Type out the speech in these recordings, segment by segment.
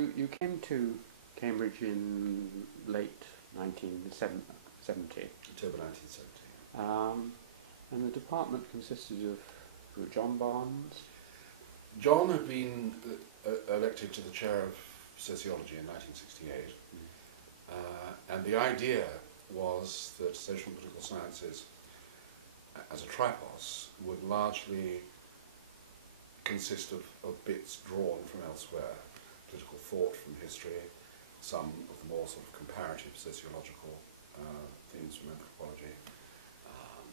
You came to Cambridge in late 1970, October 1970. and the department consisted of John Barnes. John had been elected to the chair of sociology in 1968, and the idea was that social and political sciences, as a tripos, would largely consist of bits drawn from elsewhere, political thought from history, some of the more sort of comparative sociological things from anthropology,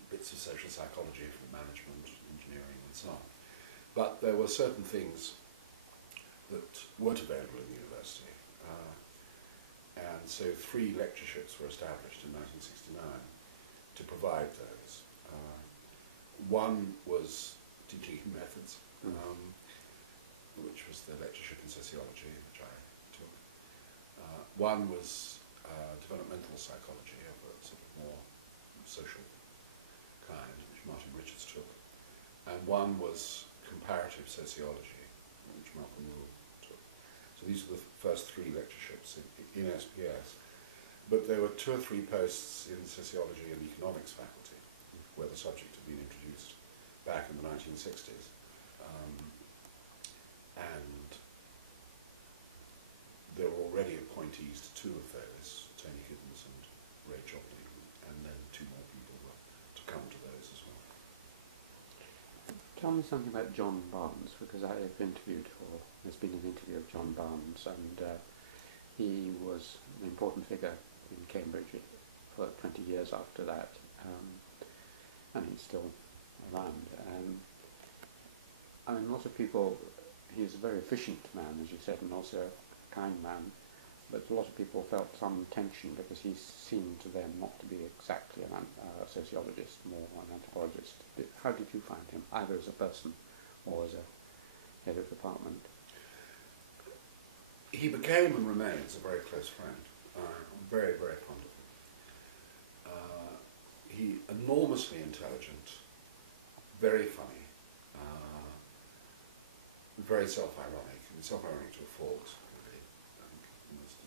bits of social psychology from management, engineering, and so on. But there were certain things that weren't available in the university, and so 3 lectureships were established in 1969 to provide those. One was teaching methods, which was the lectureship in sociology, which I took. One was developmental psychology of a sort of more social kind, which Martin Richards took. And one was comparative sociology, which Malcolm Rule took. So these were the first 3 lectureships in SPS. But there were 2 or 3 posts in the sociology and economics faculty, where the subject had been introduced back in the 1960s. And there were already appointees to 2 of those, Tony Giddens and Ray Joplin, and then 2 more people were to come to those as well. Tell me something about John Barnes, because I have interviewed, or there's been an interview of John Barnes, and he was an important figure in Cambridge for 20 years after that, and he's still around. I mean, lots of people, he's a very efficient man, as you said, and also a kind man, but a lot of people felt some tension because he seemed to them not to be exactly a sociologist, more an anthropologist. How did you find him, either as a person or as a head of department? He became and remains a very close friend. I'm very, very fond of him. He enormously intelligent, very funny, very self-ironic, and self-ironic to a fault, really. Almost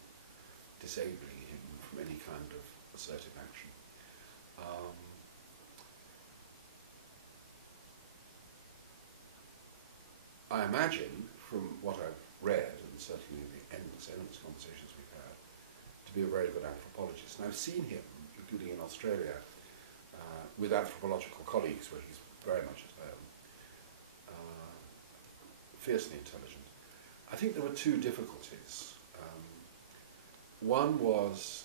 disabling him from any kind of assertive action. I imagine, from what I've read, and certainly the endless conversations we've had, to be a very good anthropologist. And I've seen him, including in Australia, with anthropological colleagues, where he's very much at home. Fiercely intelligent. I think there were 2 difficulties. One was,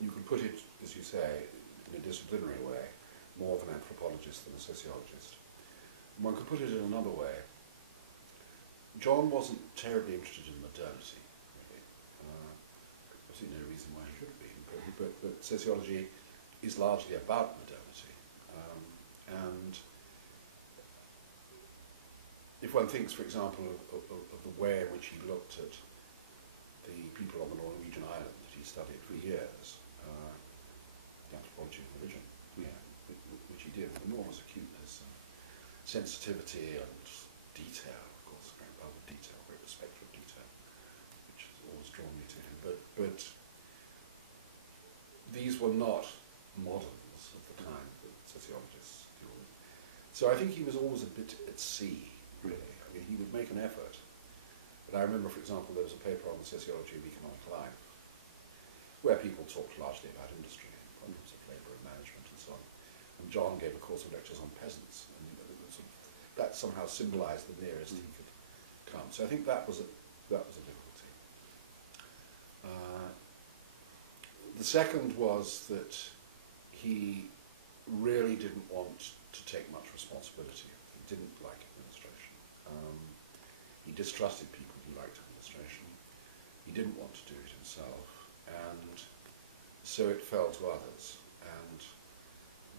you could put it, as you say, in a disciplinary way, more of an anthropologist than a sociologist. One could put it in another way. John wasn't terribly interested in modernity, really. I see no reason why he should be, but sociology is largely about modernity. And if one thinks, for example, of the way in which he looked at the people on the Norwegian island that he studied for years, the anthropology of religion, which he did with enormous acuteness and sensitivity and detail, of course, great love of detail, great respect for detail, which has always drawn me to him. But these were not moderns of the kind that sociologists deal with. So I think he was always a bit at sea, really. I mean, he would make an effort. But I remember, for example, there was a paper on the sociology of economic life, where people talked largely about industry, problems of labour and management and so on. And John gave a course of lectures on peasants, and that somehow symbolised the nearest he could come. So I think that was a difficulty. The second was that he really didn't want to take much responsibility. He didn't like administration. He distrusted people who liked administration. He didn't want to do it himself, and so it fell to others. And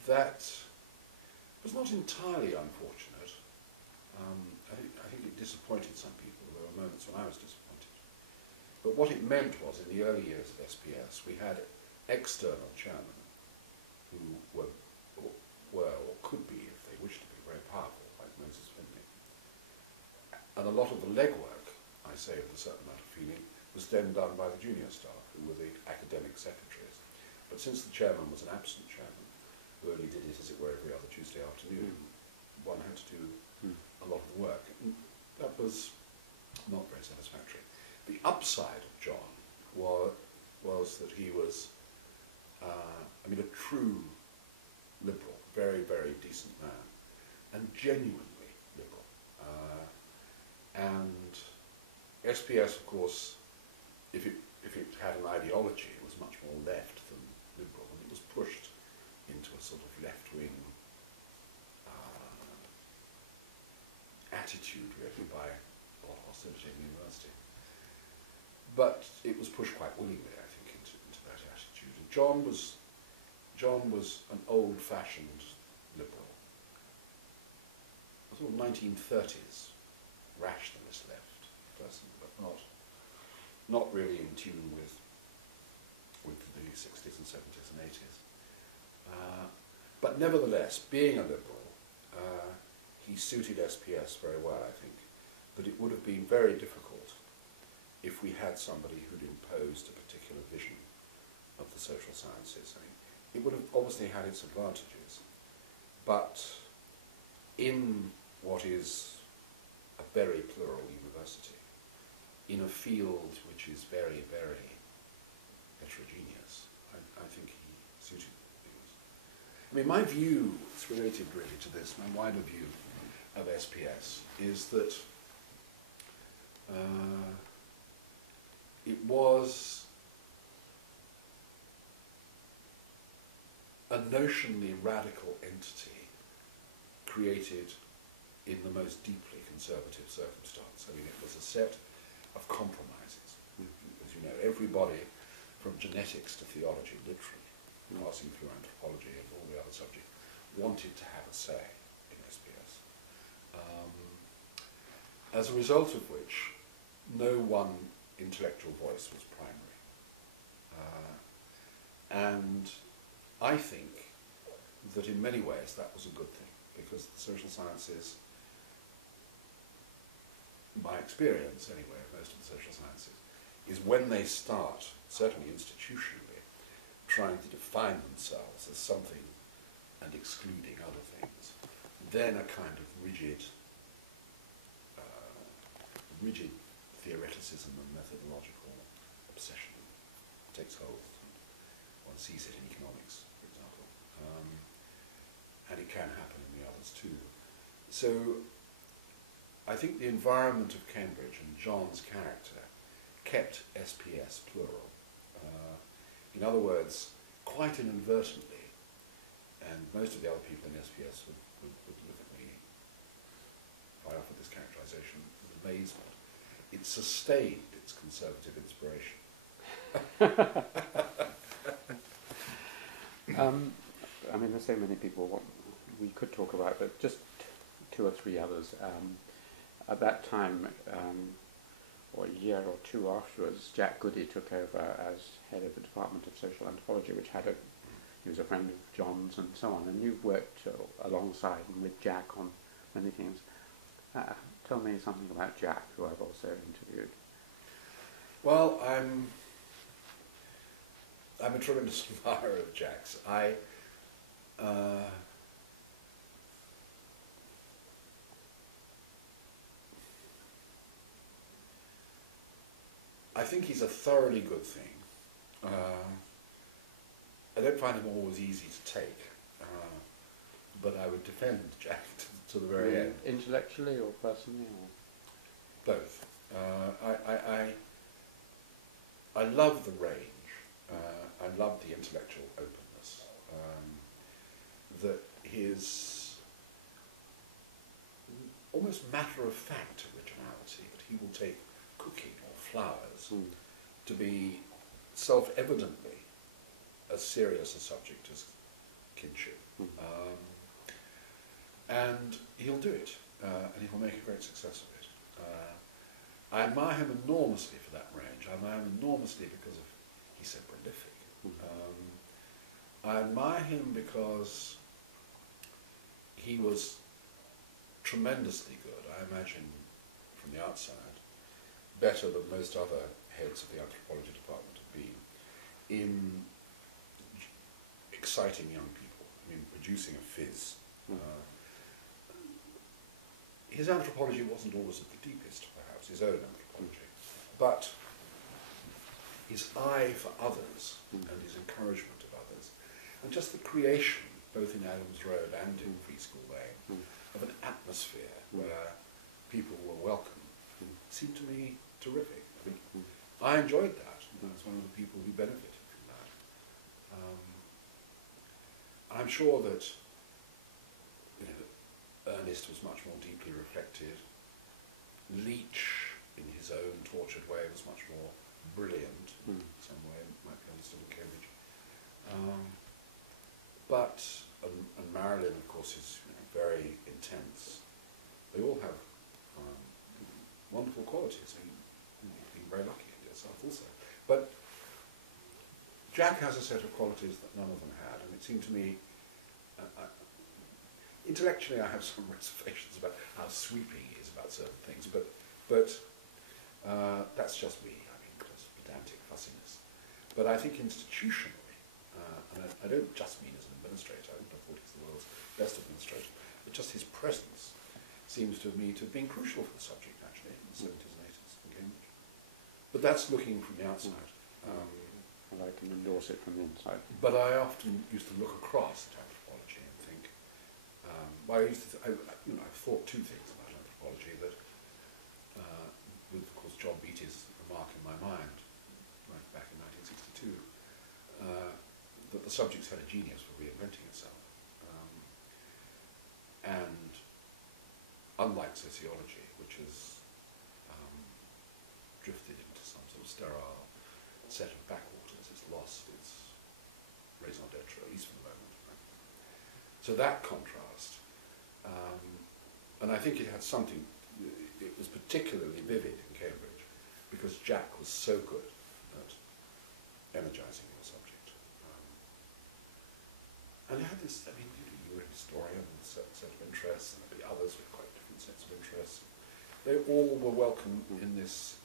that was not entirely unfortunate. I think it disappointed some people. There were moments when I was disappointed. But what it meant was, in the early years of SPS, we had external chairmen who were or could be, if they wished to be, very powerful, like Moses Finley. And a lot of the legwork, I say with a certain amount of feeling was then done by the junior staff, who were the academic secretaries. But since the chairman was an absent chairman, who only did it, as it were, every other Tuesday afternoon, one had to do a lot of the work. And that was not very satisfactory. The upside of John was that he was, a true liberal, very, very decent man, and genuinely liberal. And SPS, of course, if it had an ideology, it was much more left than liberal, and it was pushed into a sort of left-wing attitude, really, by a lot of hostility in the university. But it was pushed quite willingly, I think, into that attitude. And John was an old-fashioned liberal, a sort of 1930s rationalist left person, but not really in tune with the 60s and 70s and 80s. But nevertheless, being a liberal, he suited SPS very well, I think. But it would have been very difficult if we had somebody who'd imposed a particular vision of the social sciences. I mean, it would have obviously had its advantages, but in what is a very plural university, in a field which is very, very heterogeneous, I think he suited things. I mean, my view, it's related really to this, my wider view of SPS is that it was a notionally radical entity created in the most deeply conservative circumstance. I mean, it was a set of compromises. As you know, everybody from genetics to theology, literally, passing through anthropology and all the other subjects, wanted to have a say in SPS. As a result of which, no one intellectual voice was primary. And I think that in many ways that was a good thing, because the social sciences, my experience anyway of most of the social sciences, is when they start, certainly institutionally, trying to define themselves as something and excluding other things, then a kind of rigid theoreticism and methodological obsession takes hold. One sees it in economics, for example, and it can happen in the others too. So I think the environment of Cambridge and John's character kept SPS plural. In other words, quite inadvertently, and most of the other people in SPS would look at me if I offered this characterization with amazement. It sustained its conservative inspiration. I mean, there's so many people we could talk about, but just two or three others. At that time, or a year or two afterwards, Jack Goody took over as head of the Department of Social Anthropology, which he was a friend of John's and so on, and you've worked alongside and with Jack on many things. Tell me something about Jack, who I've also interviewed. Well, I'm a tremendous admirer of Jack's. I think he's a thoroughly good thing. I don't find him always easy to take, but I would defend Jack to the very end. Intellectually or personally? Or? Both. I love the range. I love the intellectual openness. That his almost matter-of-fact originality, that he will take cooking or flowers to be self-evidently as serious a subject as kinship. And he'll do it, and he'll make a great success of it. I admire him enormously for that range. I admire him enormously because he's so prolific. I admire him because he was tremendously good, I imagine, from the outside, better than most other heads of the anthropology department have been in exciting young people, I mean, producing a fizz. His anthropology wasn't always at the deepest, perhaps, his own anthropology, but his eye for others and his encouragement of others, and just the creation, both in Adams Road and in Free School Lane, of an atmosphere where people were welcome, seemed to me terrific. I mean, I enjoyed that. I was one of the people who benefited from that. I'm sure that Ernest was much more deeply reflected. Leach, in his own tortured way, was much more brilliant in some way, might be understood in Cambridge. And Marilyn, of course, is very intense. They all have wonderful qualities. I mean, you've been very lucky in yourself also. But Jack has a set of qualities that none of them had, and it seemed to me, intellectually I have some reservations about how sweeping he is about certain things, but that's just me, I mean, just pedantic fussiness. But I think institutionally, and I don't just mean as an administrator, I wouldn't have thought he's the world's best administrator, but just his presence seems to me to have been crucial for the subject, actually, in the 70s and 80s in Cambridge. But that's looking from the outside. Well, I can endorse it from the inside. But I often used to look across at anthropology and think, well, I've thought two things about anthropology that, with, of course, John Beattie's remark in my mind, right back in 1962, that the subject's had a genius for reinventing itself. And unlike sociology, which has drifted into some sort of sterile set of backwaters, it's lost its raison d'etre, at least for the moment. Right? So that contrast, and I think it had something, it was particularly vivid in Cambridge, because Jack was so good at energising your subject. And it had this, I mean, you were a historian with a certain set of interests, and there'd be others with quite different sets of interests. They all were welcome in this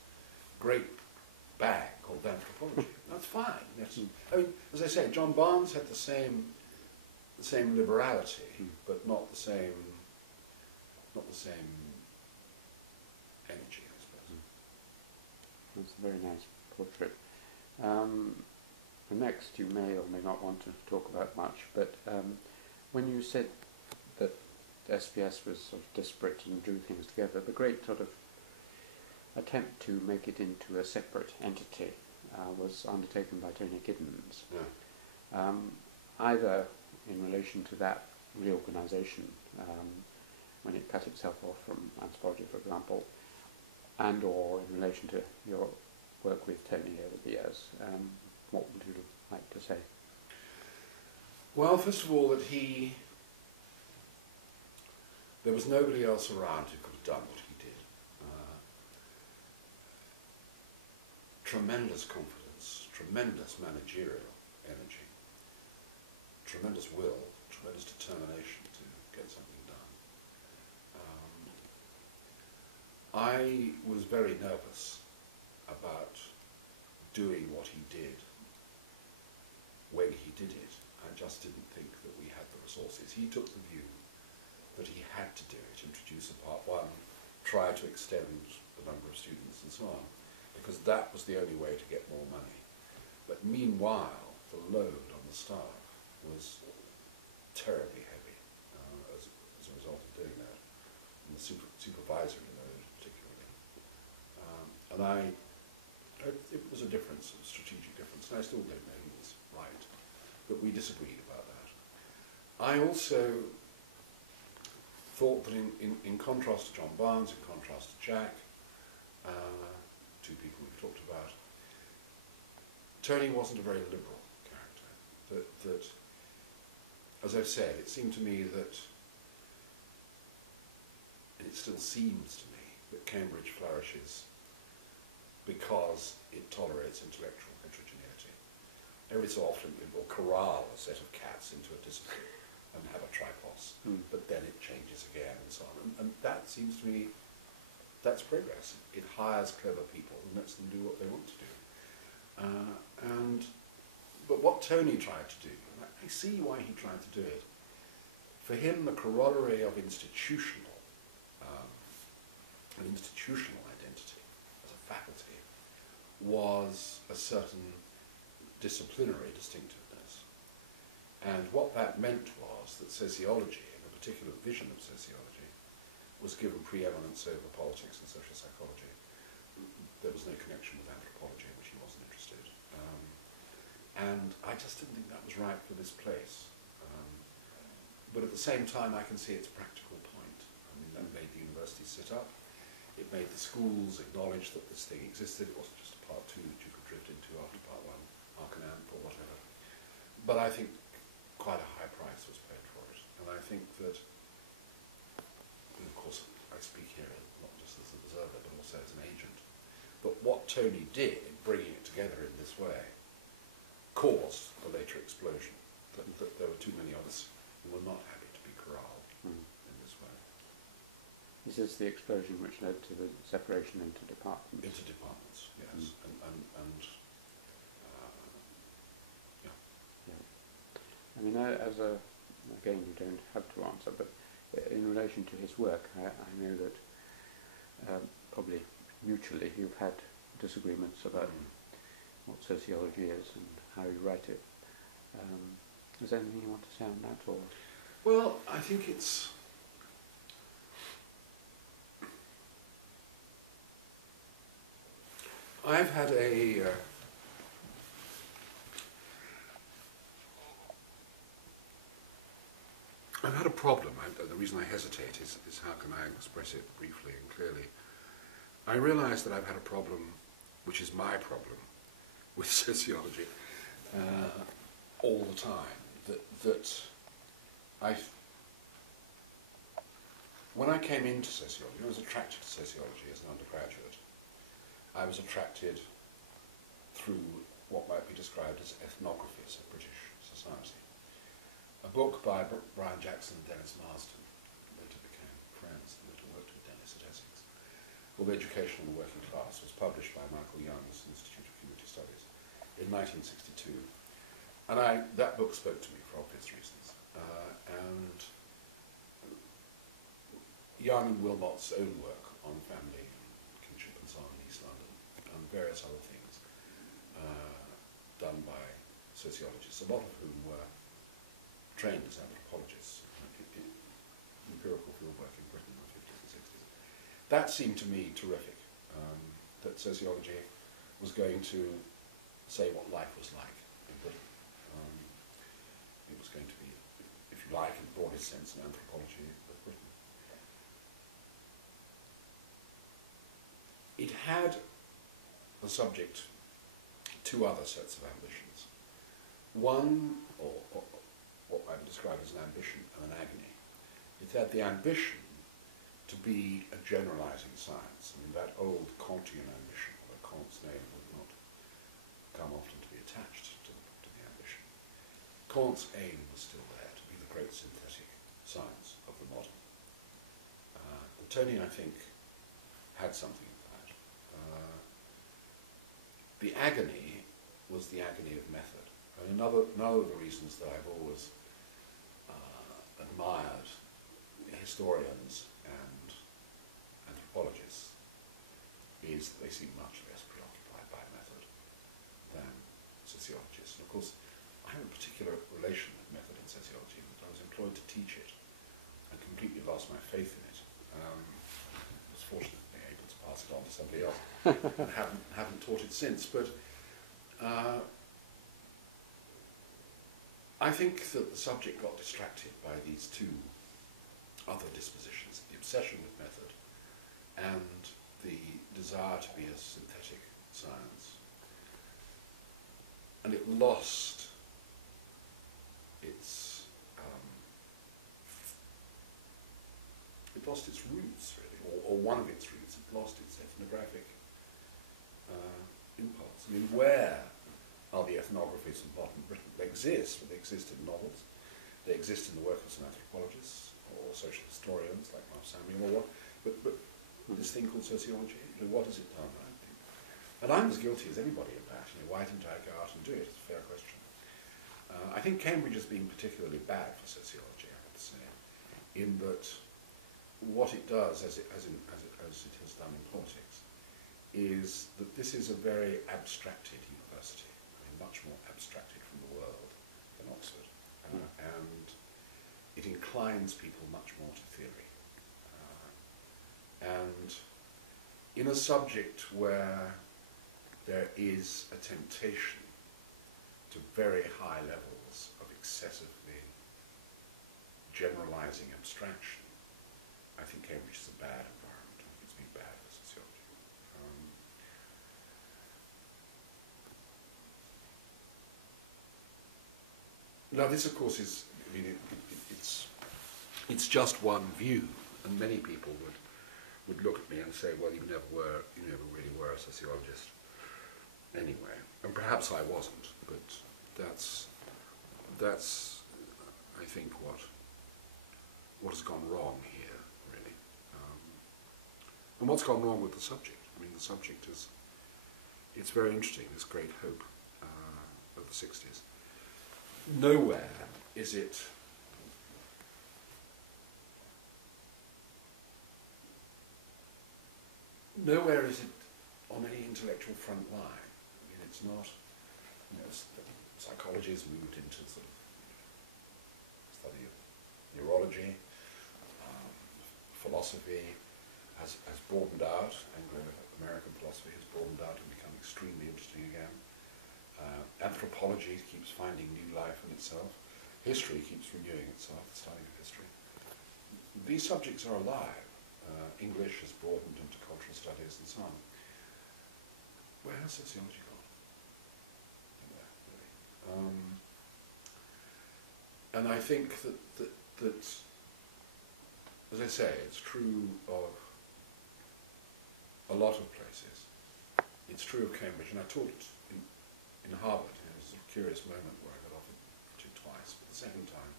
great bag called anthropology. That's fine. That's, I mean, as I say, John Barnes had the same liberality, but not the same energy, I suppose. That's a very nice portrait. The next you may or may not want to talk about much, but when you said that SPS was sort of disparate and drew things together, the great sort of attempt to make it into a separate entity was undertaken by Tony Giddens, either in relation to that reorganisation when it cut itself off from anthropology, for example, and or in relation to your work with Tony over the years. What would you like to say? Well, first of all, that there was nobody else around who could have done what he did. Tremendous confidence, tremendous managerial energy, tremendous will, tremendous determination to get something done. I was very nervous about doing what he did when he did it. I just didn't think that we had the resources. He took the view that he had to do it, introduce a part one, try to extend the number of students and so on, because that was the only way to get more money. But meanwhile, the load on the staff was terribly heavy as a result of doing that, and the supervisory load particularly. It was a difference, a strategic difference, and I still don't know he was right, but we disagreed about that. I also thought that in contrast to John Barnes, in contrast to Jack, two people we've talked about, Tony wasn't a very liberal character. That, as I've said, it seemed to me that, and it still seems to me, that Cambridge flourishes because it tolerates intellectual heterogeneity. Every so often it will corral a set of cats into a discipline and have a tripos, but then it changes again and so on. And that seems to me that's progress. It hires clever people and lets them do what they want to do. But what Tony tried to do, and I see why he tried to do it, for him the corollary of an institutional identity as a faculty was a certain disciplinary distinctiveness. And what that meant was that sociology, and a particular vision of sociology, was given preeminence over politics and social psychology. There was no connection with anthropology, in which he wasn't interested. And I just didn't think that was right for this place. But at the same time, I can see its practical point. I mean, that made the university sit up. It made the schools acknowledge that this thing existed. It wasn't just a part two that you could drift into after part one, Arcanamp or whatever. But I think quite a high price was paid for it. And I think that, and of course, I speak here not just as an observer, but also as an agent. But what Tony did, bringing it together in this way, caused the later explosion. That there were too many of us who were not happy to be corralled in this way. This is the explosion which led to the separation into departments. Into departments, yes. Yeah. I mean, again, you don't have to answer, but in relation to his work, I know that probably mutually you've had disagreements about what sociology is and how you write it. Is there anything you want to say on that? Or? Well, I think it's... I've had a problem. The reason I hesitate is how can I express it briefly and clearly. I realise that I've had a problem, which is my problem, with sociology all the time. When I came into sociology, I was attracted to sociology as an undergraduate. I was attracted through what might be described as ethnographies of British society. A book by Brian Jackson and Dennis Marsden, later became friends, and later worked with Dennis at Essex, called Education in the Working Class, was published by Michael Young's Institute of Community Studies in 1962. And that book spoke to me for obvious reasons. And Young and Wilmot's own work on family and kinship and so on in East London, and various other things done by sociologists, a lot of whom were trained as anthropologists, empirical fieldwork in Britain in the 50s and 60s. That seemed to me terrific, that sociology was going to say what life was like in Britain. It was going to be, if you like, in the broadest sense, an anthropology of Britain. It had the subject two other sets of ambitions. One, or what I would describe as an ambition and an agony. It had the ambition to be a generalizing science. I mean, that old Kantian ambition, although Kant's name would not come often to be attached to the ambition. Kant's aim was still there, to be the great synthetic science of the modern. And Tony, I think, had something of that. The agony was the agony of method. And another of the reasons that I've always admired historians and anthropologists is that they seem much less preoccupied by method than sociologists. And of course, I have a particular relation with method in sociology, but I was employed to teach it and completely lost my faith in it. I was fortunately able to pass it on to somebody else and haven't taught it since. But I think that the subject got distracted by these two other dispositions, the obsession with method and the desire to be a synthetic science. And it lost its roots, really, or one of its roots. It lost its ethnographic impulse. I mean, where are the ethnographies of modern Britain? They exist, but they exist in novels. They exist in the work of some anthropologists or social historians like Mark Samuel or what. But this thing called sociology? What has it done? And I'm as guilty as anybody of that. Why didn't I go out and do it? It's a fair question. I think Cambridge has been particularly bad for sociology, I have to say, in that what it does, as it has done in politics, is that this is a very abstracted university, much more abstracted from the world than Oxford, and it inclines people much more to theory. And in a subject where there is a temptation to very high levels of excessively generalizing abstraction, I think Cambridge is a bad environment. I think it's been bad for sociology. Now this, of course, is, I mean, it's just one view, and many people would look at me and say, well, you never really were a sociologist anyway. And perhaps I wasn't, but that's I think what has gone wrong here, really. And what's gone wrong with the subject? I mean, the subject is, it's very interesting, this great hope of the 60s. Nowhere is it on any intellectual front line. I mean, it's not, psychology has moved into sort of study of neurology, philosophy has broadened out, Anglo-American philosophy has broadened out and become extremely interesting again. Anthropology keeps finding new life in itself. History keeps renewing itself, the study of history. These subjects are alive. English has broadened into cultural studies and so on. Where has sociology gone? Nowhere, really. And I think that, as I say, it's true of a lot of places. It's true of Cambridge, and I taught in Harvard. It was a curious moment where I got offered it twice, but the second time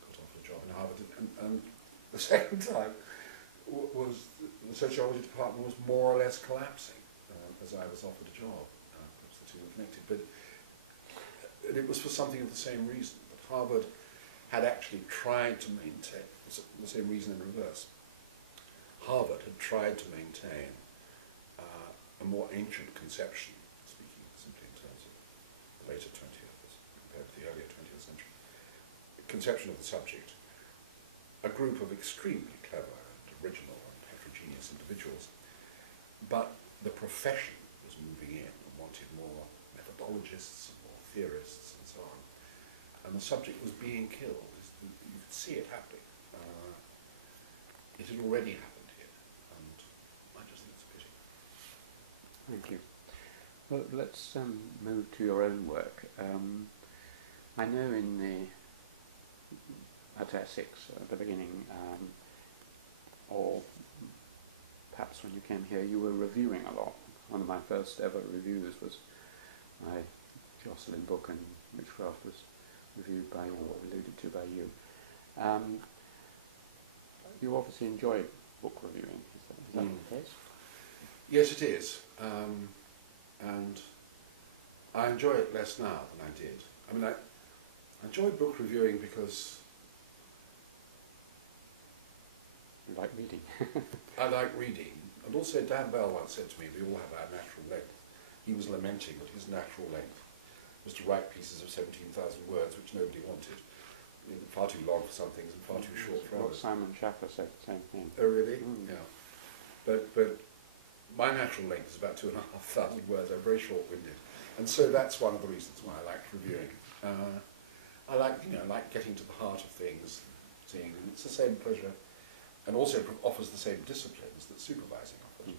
I got offered a job in Harvard, and the second time was the sociology department was more or less collapsing as I was offered a job. Perhaps the two were connected, but it was for something of the same reason. But Harvard had actually tried to maintain the same reason in reverse. Harvard had tried to maintain a more ancient conception, speaking simply in terms of the later 20th as compared to the earlier 20th century, conception of the subject. A group of extremely clever and original and heterogeneous individuals, but the profession was moving in and wanted more methodologists and more theorists and so on. And the subject was being killed. You could see it happening. It had already happened here, and I just think it's a pity. Thank you. Well, let's move to your own work. I know at Essex at the beginning, or perhaps when you came here, you were reviewing a lot. One of my first ever reviews was my Jocelyn book, and Witchcraft was reviewed by you, or alluded to by you. You obviously enjoy book reviewing, is that the case? Yes, it is. And I enjoy it less now than I did. I mean, I enjoy book reviewing because you like reading. I like reading. And also Dan Bell once said to me, we all have our natural length. He was lamenting that his natural length was to write pieces of 17,000 words, which nobody wanted. I mean, far too long for some things and far too short for others. Simon Schaffer said the same thing. Oh, really? Mm. Yeah. But my natural length is about 2,500 words. I'm very short-winded. And so that's one of the reasons why I like reviewing. I like getting to the heart of things, seeing, and it's the same pleasure, and also offers the same disciplines that supervising offers.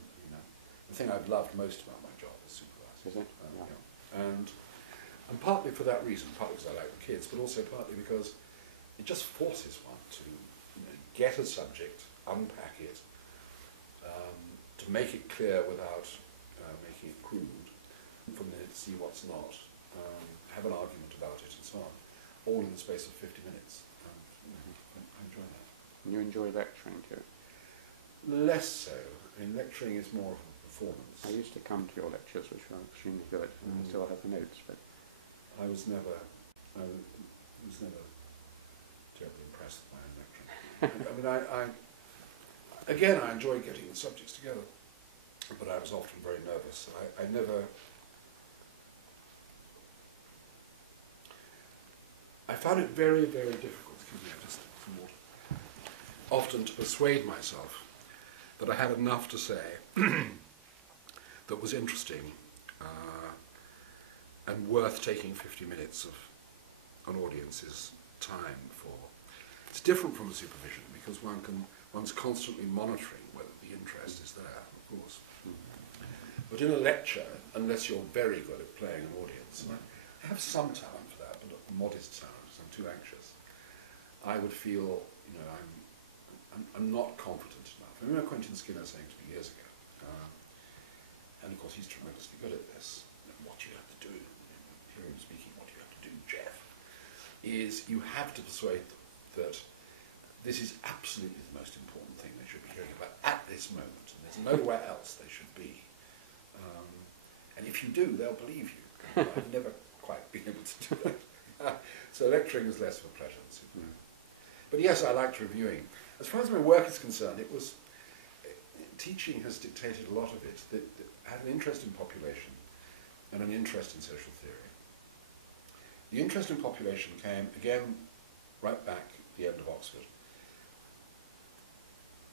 The thing I've loved most about my job is supervising. Is it? Yeah. And partly for that reason, partly because I like the kids, but also partly because it just forces one to get a subject, unpack it, to make it clear without making it crude, from there to see what's not, have an argument about it and so on, all in the space of 50 minutes. I enjoy that. You enjoy lecturing too? Less so. I mean, lecturing is more of a performance. I used to come to your lectures, which were extremely good, and I still have the notes, but I was never terribly impressed with my own lecturing. I mean, again, I enjoy getting the subjects together, but I was often very nervous. I found it very, very difficult, excuse me, I just took some water, often to persuade myself that I had enough to say that was interesting and worth taking 50 minutes of an audience's time for. It's different from the supervision because one's constantly monitoring whether the interest is there, of course. But in a lecture, unless you're very good at playing an audience, and I have some talent for that, but a modest talent because I'm too anxious, I would feel, you know, I'm not confident enough. I remember Quentin Skinner saying to me years ago, and of course he's tremendously good at this, what you have to do, hear him speaking, what you have to do, Jeff, is you have to persuade them that this is absolutely the most important thing they should be hearing about at this moment, and there's nowhere else they should be. And if you do, they'll believe you. I've never quite been able to do that. So lecturing is less of a pleasure than supervision. But yes, I liked reviewing. As far as my work is concerned, teaching has dictated a lot of it, that had an interest in population and an interest in social theory. The interest in population came, again, right back at the end of Oxford.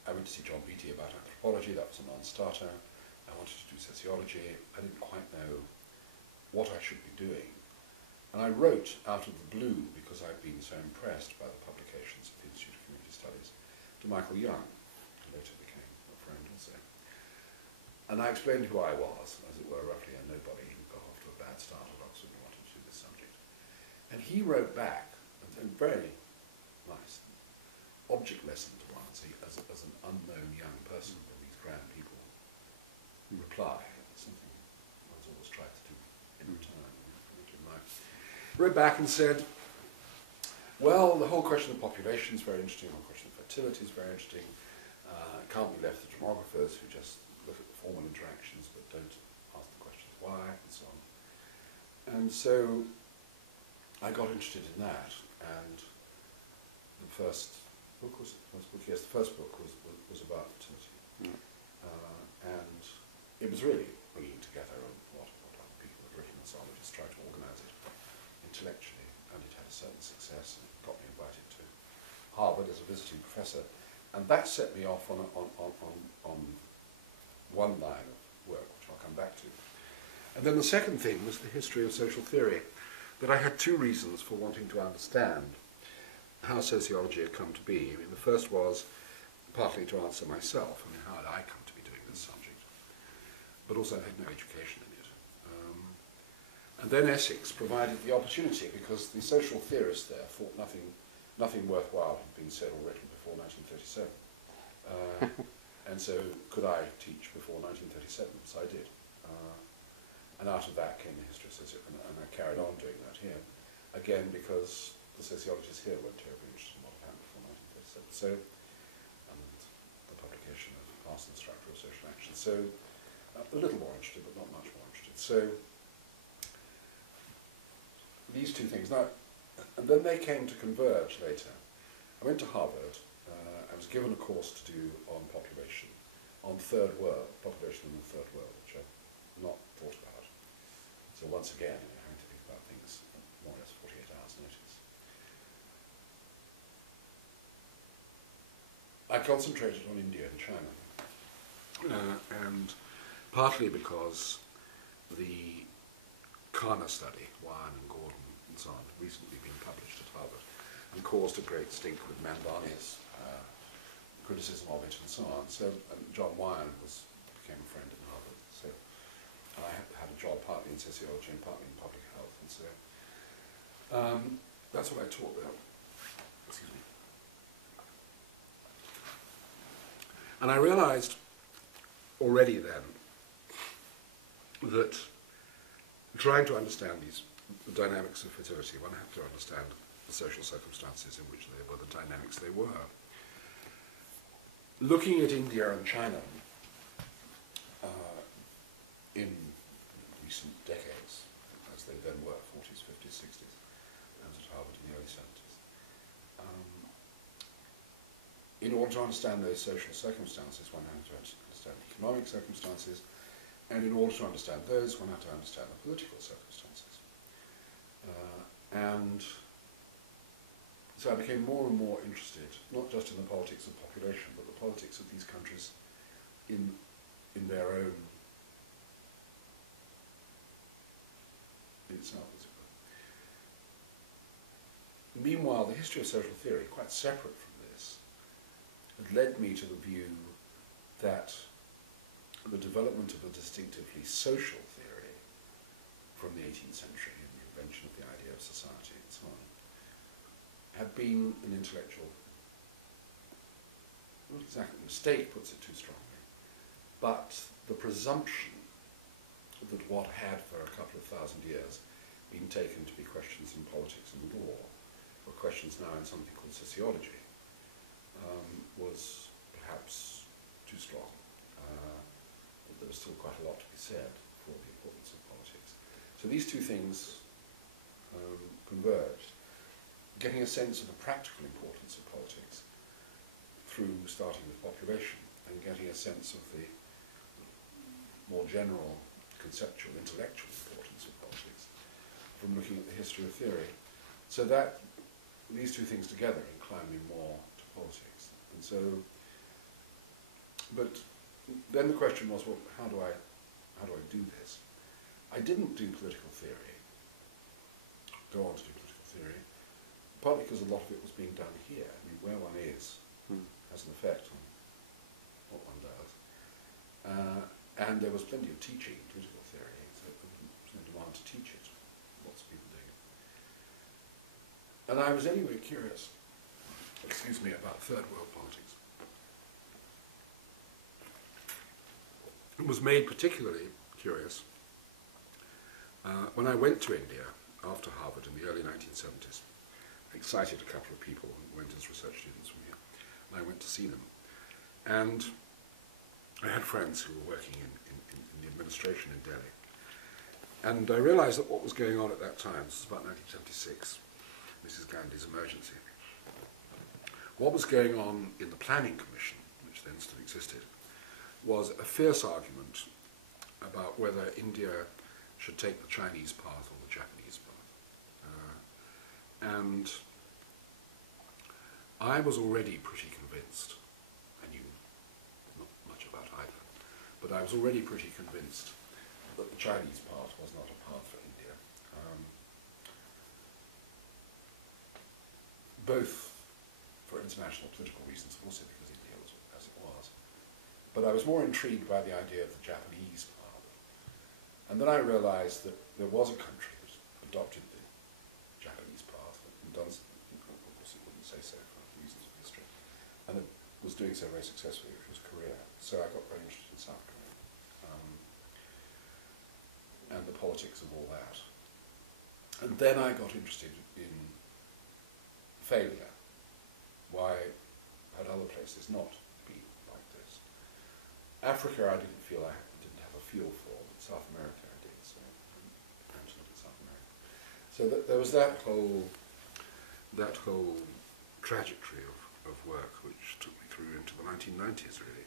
I went to see John Beattie about anthropology, that was a non-starter. I wanted to do sociology. I didn't quite know what I should be doing. And I wrote out of the blue, because I'd been so impressed by the publications of the Institute of Community Studies, to Michael Young, who later became a friend also. And I explained who I was, as it were, roughly a nobody who got off to a bad start at Oxford and wanted to do this subject. And he wrote back, a very nice object lesson to one, as an unknown young person when these grand people reply. It's something one's always tried to do in return in life. Wrote back and said, well, the whole question of population is very interesting, the whole question of fertility is very interesting. It can't be left to demographers who just look at the formal interactions but don't ask the questions why, and so on. And so I got interested in that, and the first book was about fertility. And it was really bringing together what other people had written and so on, just trying to organise it intellectually, and it had a certain success, and it got me invited to Harvard as a visiting professor, and that set me off on one line of work, which I'll come back to. And then the second thing was the history of social theory, that I had two reasons for wanting to understand how sociology had come to be. I mean, the first was partly to answer myself, I mean, how had I come to be doing this subject? But also I had no education in it. And then Essex provided the opportunity, because the social theorists there thought nothing worthwhile had been said or written before 1937. And so could I teach before 1937? So I did. And out of that came the history of sociology, and I carried on doing that here. Again, because the sociologists here weren't terribly interested in what had happened before 1937. So, and the publication of Parsons' Structure of Social Action. So, a little more interested, but not much more interested. So, these two things. Now, and then they came to converge later. I went to Harvard. I was given a course to do on population, on third world, population in the third world, which I've not thought about. So once again, having to think about things more or less 48 hours notice. I concentrated on India and China, and partly because the Kana study, Wine and Gordon and so on, had recently been published at Harvard and caused a great stink with Mandani's criticism of it and so on. So John Wine became a friend at Harvard. So and I had a job partly in sociology and partly in public health, and so that's what I taught there. Excuse me. And I realised already then that trying to understand the dynamics of fertility, one had to understand the social circumstances in which they were, the dynamics they were. looking at India and China in recent decades, as they then were, 40s, 50s, 60s, and at Harvard in the early 70s, in order to understand those social circumstances, one had to understand economic circumstances, and in order to understand those, one had to understand the political circumstances. And so I became more and more interested, not just in the politics of population, but the politics of these countries in their own, in itself, as it were. Meanwhile, the history of social theory, quite separate from this, had led me to the view that the development of a distinctively social theory from the 18th century and the invention of the idea of society and so on had been an intellectual, not exactly mistake puts it too strongly, but the presumption that what had for a couple of thousand years been taken to be questions in politics and law, or questions now in something called sociology, was perhaps too strong. There was still quite a lot to be said for the importance of politics. So these two things converged. Getting a sense of the practical importance of politics through starting with population, and getting a sense of the more general conceptual, intellectual importance of politics from looking at the history of theory. So that these two things together inclined me more to politics. And so, but then the question was, well, how do I do this? I didn't do political theory, go on to do political theory, partly because a lot of it was being done here. I mean, where one is has an effect on what one does. And there was plenty of teaching political theory, so there was no demand to teach it. Lots of people doing it. And I was anyway curious, about third world politics. It was made particularly curious when I went to India after Harvard in the early 1970s. I excited a couple of people who went as research students from here, and I went to see them. And I had friends who were working in the administration in Delhi. And I realized that what was going on at that time, this was about 1976, Mrs. Gandhi's emergency, what was going on in the Planning Commission, which then still existed, was a fierce argument about whether India should take the Chinese path or the Japanese path. And I was already pretty convinced, I knew not much about either, but I was already pretty convinced that the Chinese path was not a path for India. Both for international political reasons, also because India was as it was. But I was more intrigued by the idea of the Japanese path. And then I realized that there was a country that adopted the Japanese path and done something, of course it wouldn't say so for reasons of history, and it was doing so very successfully, which was Korea. So I got very interested in South Korea and the politics of all that. And then I got interested in failure. Why had other places not been like this? Africa I didn't feel I didn't have a feel for, but South America I did, so I went to look at South America. So there was that whole trajectory of work which took me through into the 1990s, really.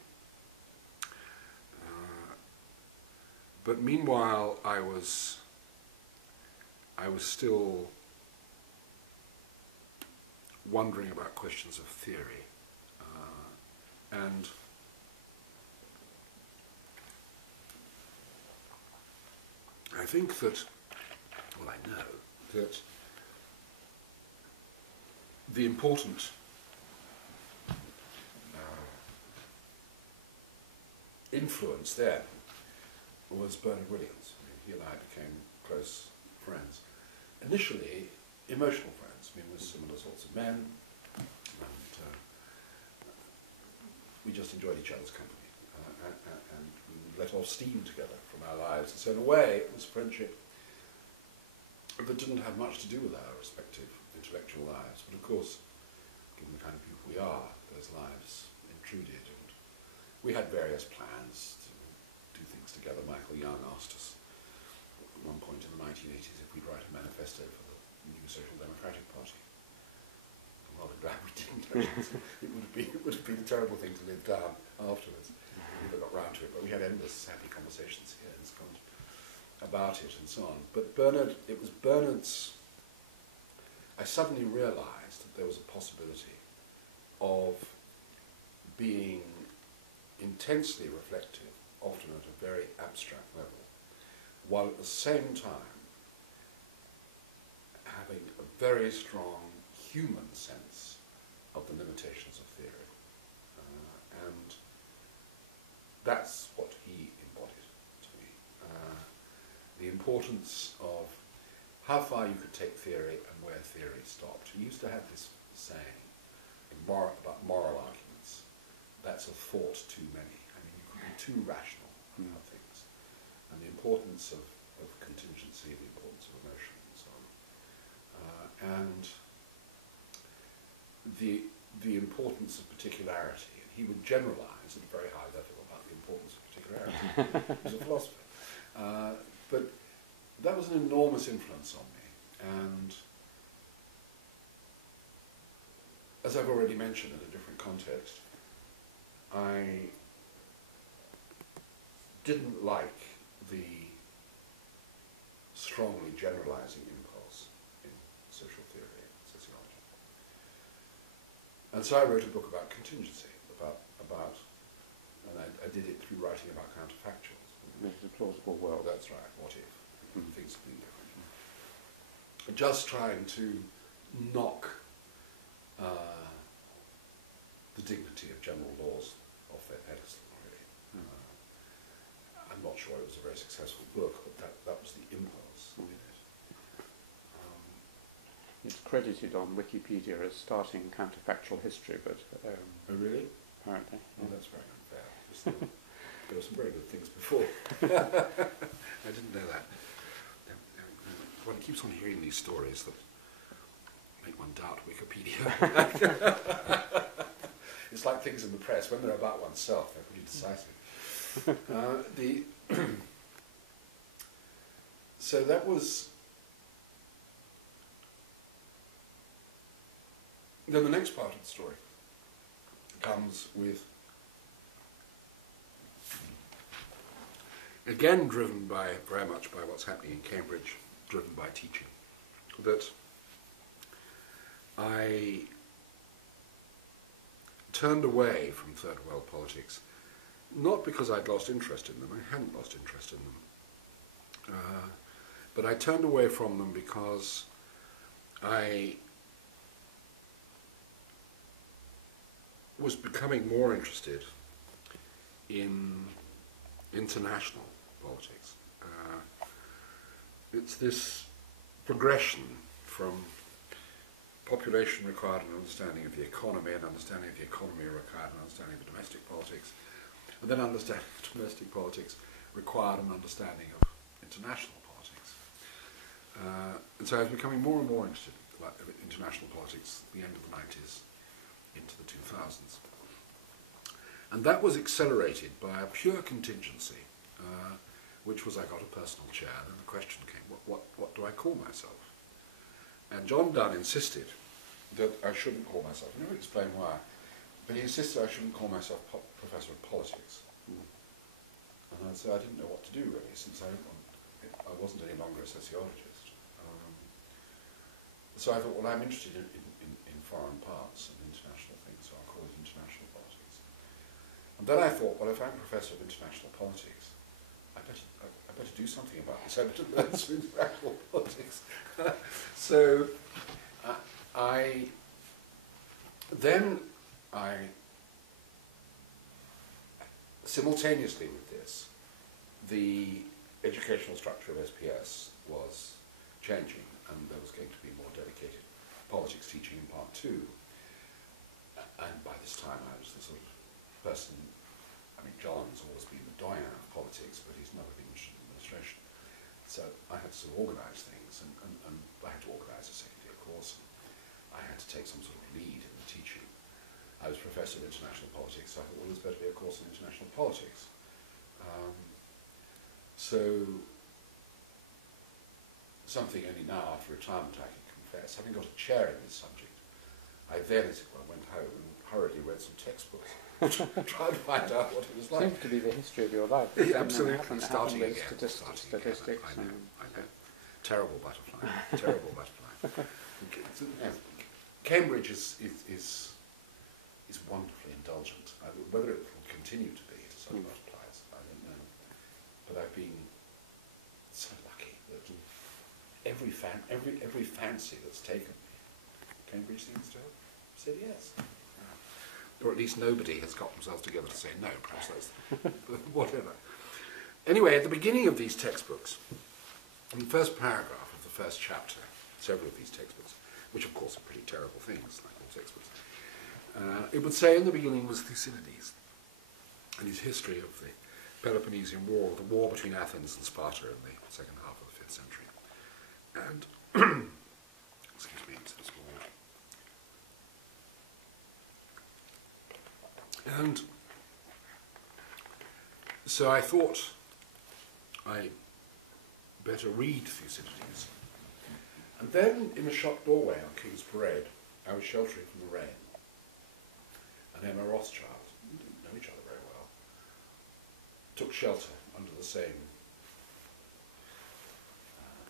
But meanwhile, I was still wondering about questions of theory, and I think that, well, I know that the important influence there was Bernard Williams. I mean, he and I became close friends. Initially, emotional friends. I mean, we're similar sorts of men, and we just enjoyed each other's company, and we let off steam together from our lives. And so in a way, it was friendship that didn't have much to do with our respective intellectual lives. But of course, given the kind of people we are, those lives intruded, and we had various plans to do things together. Michael Young asked us at one point in the 1980s if we'd write a manifesto for the new Social Democratic Party. I'm rather glad we didn't. It would have been a terrible thing to live down afterwards. We never got round to it, but we had endless happy conversations here in Scotland about it and so on. But it was Bernard's. I suddenly realised that there was a possibility of being intensely reflective, often at a very abstract level, while at the same time having a very strong human sense of the limitations of theory. And that's what he embodied to me. The importance of how far you could take theory and where theory stopped. He used to have this saying about moral arguments, that's a thought too many. I mean, you could be too rational about things. And the importance of contingency, the importance of emotion, and so on. And the importance of particularity. And he would generalize at a very high level about the importance of particularity. He was a philosopher. But that was an enormous influence on me. And as I've already mentioned in a different context, I didn't like the strongly generalizing impulse in social theory and sociology. And so I wrote a book about contingency, and I did it through writing about counterfactuals. It's a plausible world. That's right, what if? Things have been different. Just trying to knock the dignity of general laws off their pedestal, really. I'm not sure it was a very successful book, but that was the impulse in it. It's credited on Wikipedia as starting counterfactual history, but... oh, really? Apparently. Oh, that's very unfair. There were some very good things before. I didn't know that. One keeps on hearing these stories that make one doubt Wikipedia. It's like things in the press. When they're about oneself, they're pretty decisive. So that was... Then the next part of the story comes with, again driven very much by what's happening in Cambridge, driven by teaching, that I turned away from third world politics, not because I'd lost interest in them, I hadn't lost interest in them, but I turned away from them because I was becoming more interested in international politics. It's this progression from population required an understanding of the economy, and understanding of the economy required an understanding of domestic politics, and then understanding of domestic politics required an understanding of international politics. And so I was becoming more and more interested in international politics at the end of the 90s into the 2000s. And that was accelerated by a pure contingency, which was I got a personal chair, and then the question came, what do I call myself? And John Donne insisted that I shouldn't call myself, I never explained why, but he insisted I shouldn't call myself Professor of Politics. And I said I didn't know what to do really, since I wasn't any longer a sociologist. So I thought, well, I'm interested in foreign parts and international things, so I'll call it international politics. And then I thought, well, if I'm Professor of International Politics, I better do something about this. I better learn some international politics. So I simultaneously with this, the educational structure of SPS was changing, and there was going to be more dedicated politics teaching in part 2. And by this time I was the sort of person, I mean, John's always been the doyen of politics, but he's never been interested in administration. So I had to sort of organise things, and I had to organise a second year course. I had to take some sort of lead in the teaching. I was Professor rest of international politics, I thought, well, there's better be a course in international politics. So, something only now after retirement I can confess, having got a chair in this subject, I then, as it were, went home and hurriedly read some textbooks, trying to find out what it was like. Seems to be the history of your life. Yeah, absolutely, starting with again. Statistics. I know. Terrible butterfly, terrible butterfly. Cambridge is wonderfully indulgent. Whether it will continue to be to such butterflies, I don't know. But I've been so lucky that every fancy that's taken, Cambridge seems to have said yes. Or at least nobody has got themselves together to say no. Perhaps that's whatever. Anyway, at the beginning of these textbooks, in the first paragraph of the first chapter, several of these textbooks, which of course are pretty terrible things, like all textbooks, it would say in the beginning was Thucydides and his history of the Peloponnesian War, the war between Athens and Sparta in the second half of the 5th century. And, excuse me, it's so small. And so I thought I better read Thucydides. And then in a shop doorway on King's Parade, I was sheltering from the rain. And Emma Rothschild, we didn't know each other very well, took shelter under the same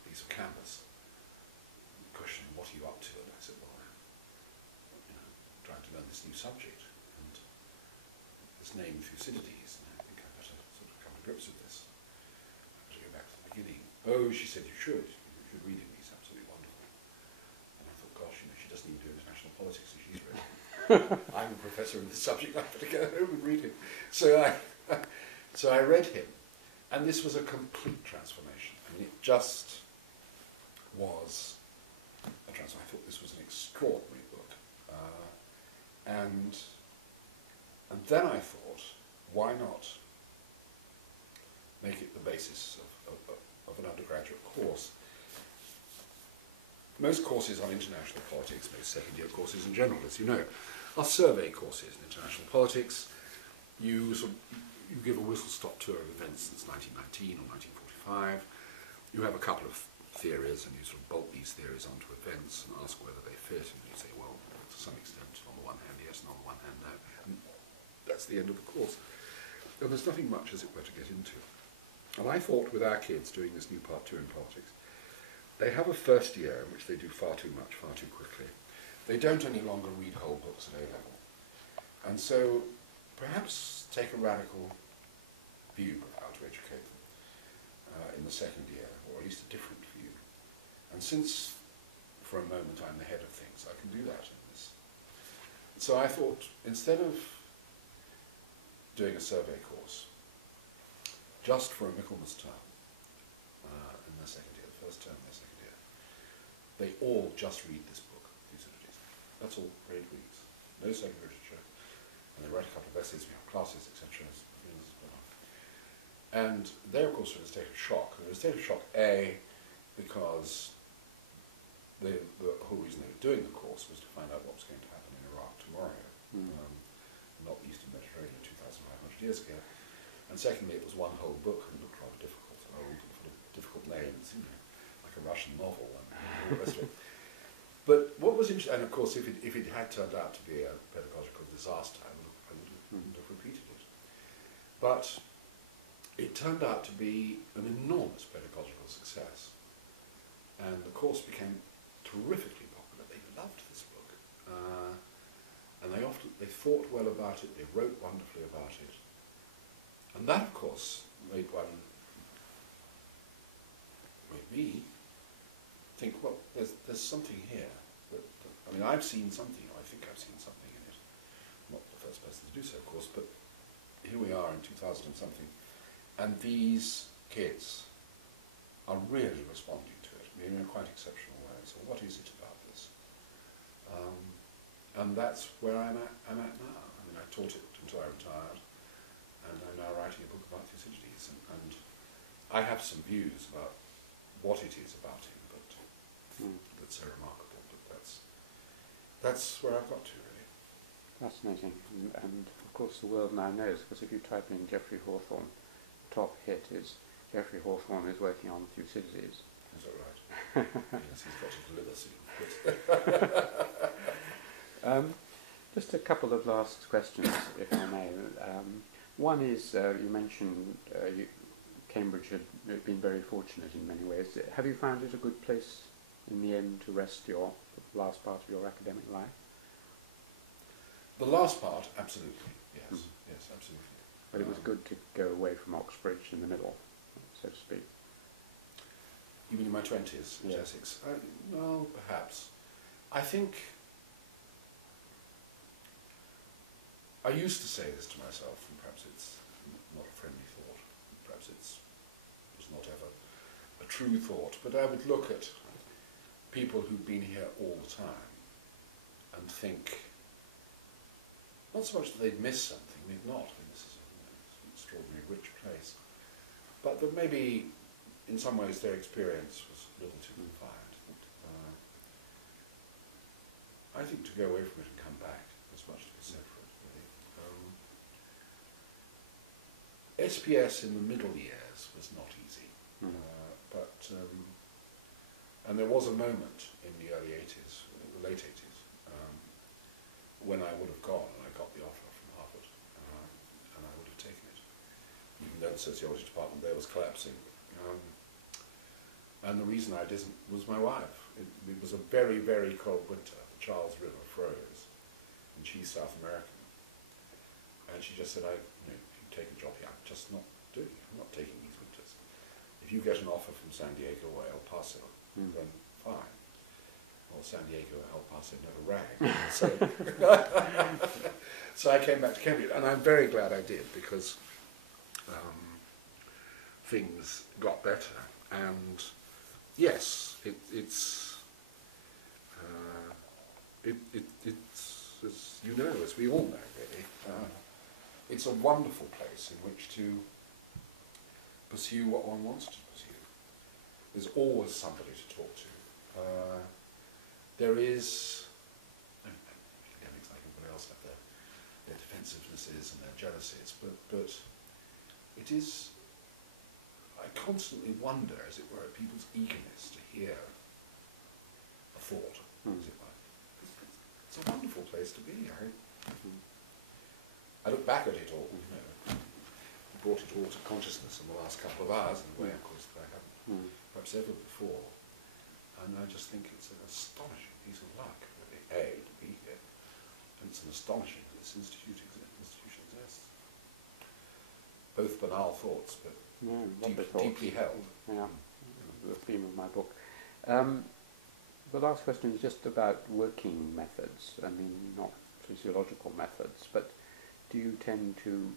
piece of canvas. Questioning, what are you up to? And I said, well, I'm trying to learn this new subject. And this name Thucydides, and I think I better sort of come to grips with this. I have to go back to the beginning. Oh, she said, you should read him, he's absolutely wonderful. And I thought, gosh, she doesn't even do international politics, and she's read him. I'm a professor in this subject, I better go home and read him. So I read him, and this was a complete transformation. I mean, it just was a transformation. I thought this was an extraordinary book. And then I thought, why not make it the basis of an undergraduate course? Most courses on international politics, most second-year courses in general, as you know, are survey courses in international politics. You give a whistle-stop tour of events since 1919 or 1945. You have a couple of theories, and you sort of bolt these theories onto events and ask whether they fit, and you say, well, to some extent, on the one hand, yes, and on the one hand, no. And that's the end of the course. And there's nothing much, as it were, to get into. And I thought with our kids doing this new part 2 in politics, they have a first year in which they do far too much, far too quickly. They don't any longer read whole books at A-level. And so perhaps take a radical view of how to educate them in the second year, or at least a different view. And since, for a moment, I'm the head of things, I can do that in this. So I thought, instead of doing a survey course, just for a Michaelmas term in their second year, the first term in their second year, they all just read this book, Thucydides. That's all grade weeks. No second literature. And they write a couple of essays, we have classes, etc. And they're, of course, in a state of shock. They're in a state of shock, A, because the whole reason they were doing the course was to find out what was going to happen in Iraq tomorrow, not the Eastern Mediterranean 2,500 years ago. And secondly, it was one whole book and looked rather difficult, old and full of difficult names, like a Russian novel and all the rest of it. But what was interesting, and of course, if it had turned out to be a pedagogical disaster, I would have repeated it. But it turned out to be an enormous pedagogical success. And the course became terrifically popular. They loved this book. And they thought well about it, they wrote wonderfully about it. And that, of course, made me think, well, there's something here. I mean, I've seen something, or I think I've seen something in it. I'm not the first person to do so, of course, but here we are in 2000 and something, and these kids are really responding to it in a quite exceptional way. So what is it about this? And that's where I'm at now. I mean, I taught it until I retired, and I'm now writing a book about Thucydides, and I have some views about what it is about him, but that's so remarkable. But that's where I've got to, really. Fascinating, and of course the world now knows, because if you type in Geoffrey Hawthorn, top hit is Geoffrey Hawthorn is working on Thucydides. Is that right? Yes, he's got to deliver soon. Just a couple of last questions, if I may. One is, you mentioned Cambridge had been very fortunate in many ways. Have you found it a good place in the end to rest your last part of your academic life? The last part, absolutely, yes, yes, absolutely. But it was good to go away from Oxbridge in the middle, so to speak. You mean in my 20s, Yeah. Essex? Well, perhaps. I think I used to say this to myself, and perhaps it's not a friendly thought, perhaps it was not ever a true thought, but I would look at people who've been here all the time and think, not so much that they'd missed something, they'd not. I mean, this is an extraordinarily rich place, but that maybe in some ways their experience was a little too confined. I think to go away from it and come back was much to be said for it, really. SPS in the middle years was not easy, and there was a moment in the early 80s, the late 80s, when I would have gone and I got the offer from Harvard, and I would have taken it, even though the sociology department there was collapsing. And the reason I didn't was my wife. It was a very, very cold winter. The Charles River froze, and she's South American. And she just said, if you take a job here, I'm just not doing it. I'm not taking these winters. If you get an offer from San Diego or El Paso, then fine. Well, San Diego or El Paso never rang. So I came back to Cambridge, and I'm very glad I did, because things got better. And yes, it's as you know, as we all know, really, it's a wonderful place in which to pursue what one wants to pursue. There's always somebody to talk to. There is, academics like everybody else have their defensivenesses and their jealousies, but it is, I constantly wonder, as it were, at people's eagerness to hear a thought, as it were. It's a wonderful place to be. I look back at it all, brought it all to consciousness in the last couple of hours, in a way, of course, that I haven't perhaps ever before. And I just think it's an astonishing piece of luck, really, to be here. And it's an astonishing that this institution exists. Both banal thoughts, but deeply held. Yeah, the theme of my book. The last question is just about working methods. I mean, not sociological methods, but do you tend to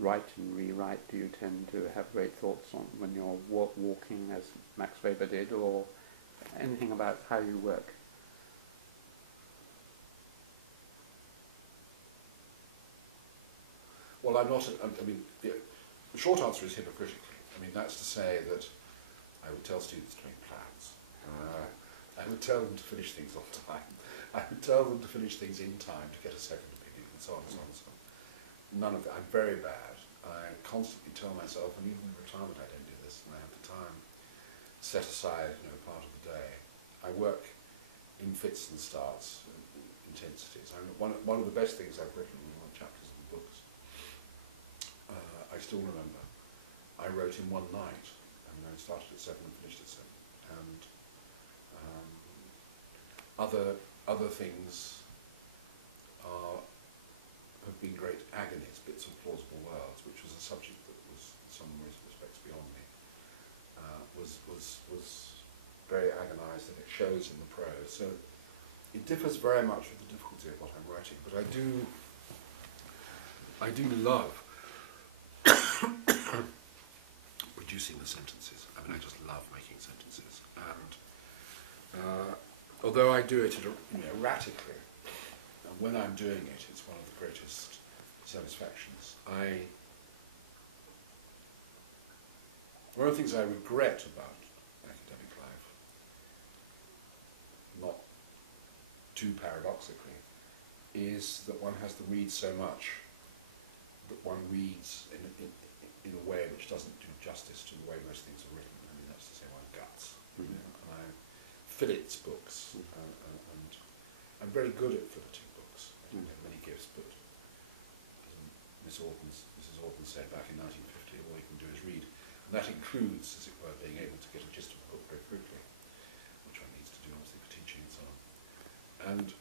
write and rewrite? Do you tend to have great thoughts on when you're walking, as Max Weber did, or anything about how you work? Well, I'm not, the short answer is hypocritically. I mean, that's to say that I would tell students to make plans. I would tell them to finish things on time. I would tell them to finish things in time to get a second opinion, and so on and so on and so on. None of that. I'm very bad. I constantly tell myself, and even in retirement I don't do this, and I have the time set aside, part of the day. I work in fits and starts, and intensities. One of the best things I've written in one of the chapters of the books, I still remember. I wrote in one night. I started at 7 and finished at 7. And other things have been great agonies, bits of plausible worlds, which was a subject that was, in some respects, beyond me. Was very agonised, and it shows in the prose. So it differs very much with the difficulty of what I'm writing. But I do love reducing the sentences. I mean, I just love making sentences. And although I do it erratically, and when I'm doing it, it's one of the greatest satisfactions. One of the things I regret about academic life, not too paradoxically, is that one has to read so much that one reads in a way which doesn't do justice to the way most things are written. I mean, that's to say one guts. You know, and I fillets books, and I'm very good at filleting books. I don't have many gifts, but as Mrs. Orton said back in 1950, all you can do is read. And that includes, as it were, being able to get a gist of a book very quickly, which one needs to do obviously for teaching and so on. And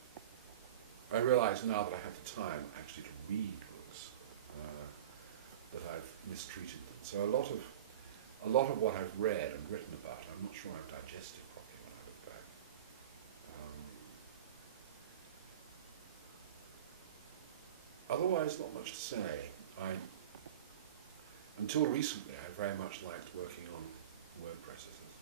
I realise now that I have the time actually to read books, that I've mistreated them. So a lot of what I've read and written about, I'm not sure I've digested properly when I look back. Otherwise, not much to say. Until recently, I very much liked working on word processors,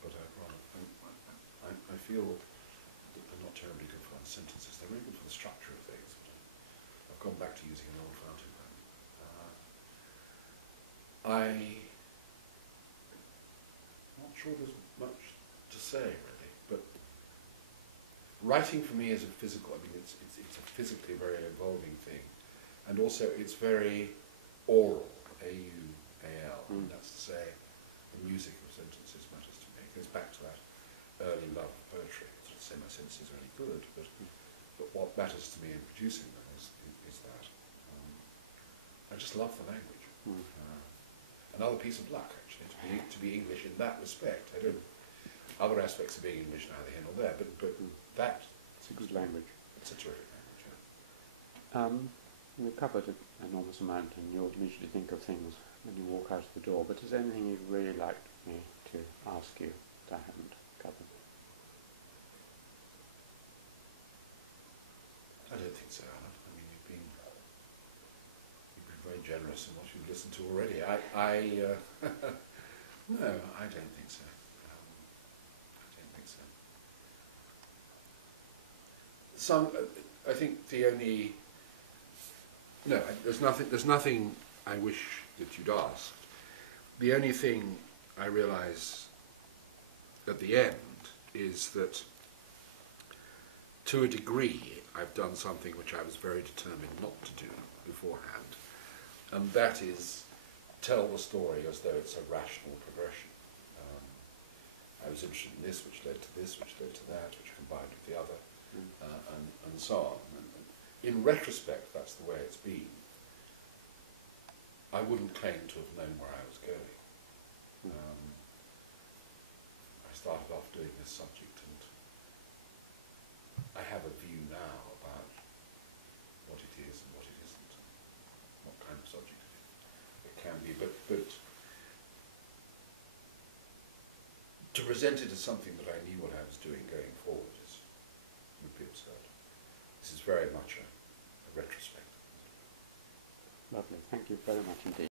but I feel that they're not terribly good for sentences. They're very good for the structure of things. But I've gone back to using an old fountain pen. I'm not sure there's much to say really, but writing for me is a physical. I mean, it's a physically very involving thing, and also it's very oral, A-U-A-L, and that's to say the music of sentences matters to me. It goes back to that early love of poetry. It's not to say my sentences are any good, but what matters to me in producing them is that. I just love the language. Another piece of luck, actually, to be English in that respect. I don't. Other aspects of being English neither here nor there, but that. It's a good language. It's a terrific language. Yeah. We've covered an enormous amount, and you'll usually think of things when you walk out of the door. But is there anything you'd really like me to ask you that I haven't covered? I don't think so, Alan. I mean, you've been very generous in what you've listened to already. No, I don't think so. I think the only. No, there's nothing I wish that you'd asked. The only thing I realise at the end is that, to a degree, I've done something which I was very determined not to do beforehand, and that is tell the story as though it's a rational progression. I was interested in this, which led to this, which led to that, which combined with the other, and so on. And in retrospect, that's the way it's been. I wouldn't claim to have known where I was going. I started off doing this subject, and I have a view now about what it is and what it isn't, and what kind of subject it can be. But to present it as something that I knew what I was doing going forward would be absurd. This is very much a retrospect. Lovely. Thank you very much indeed.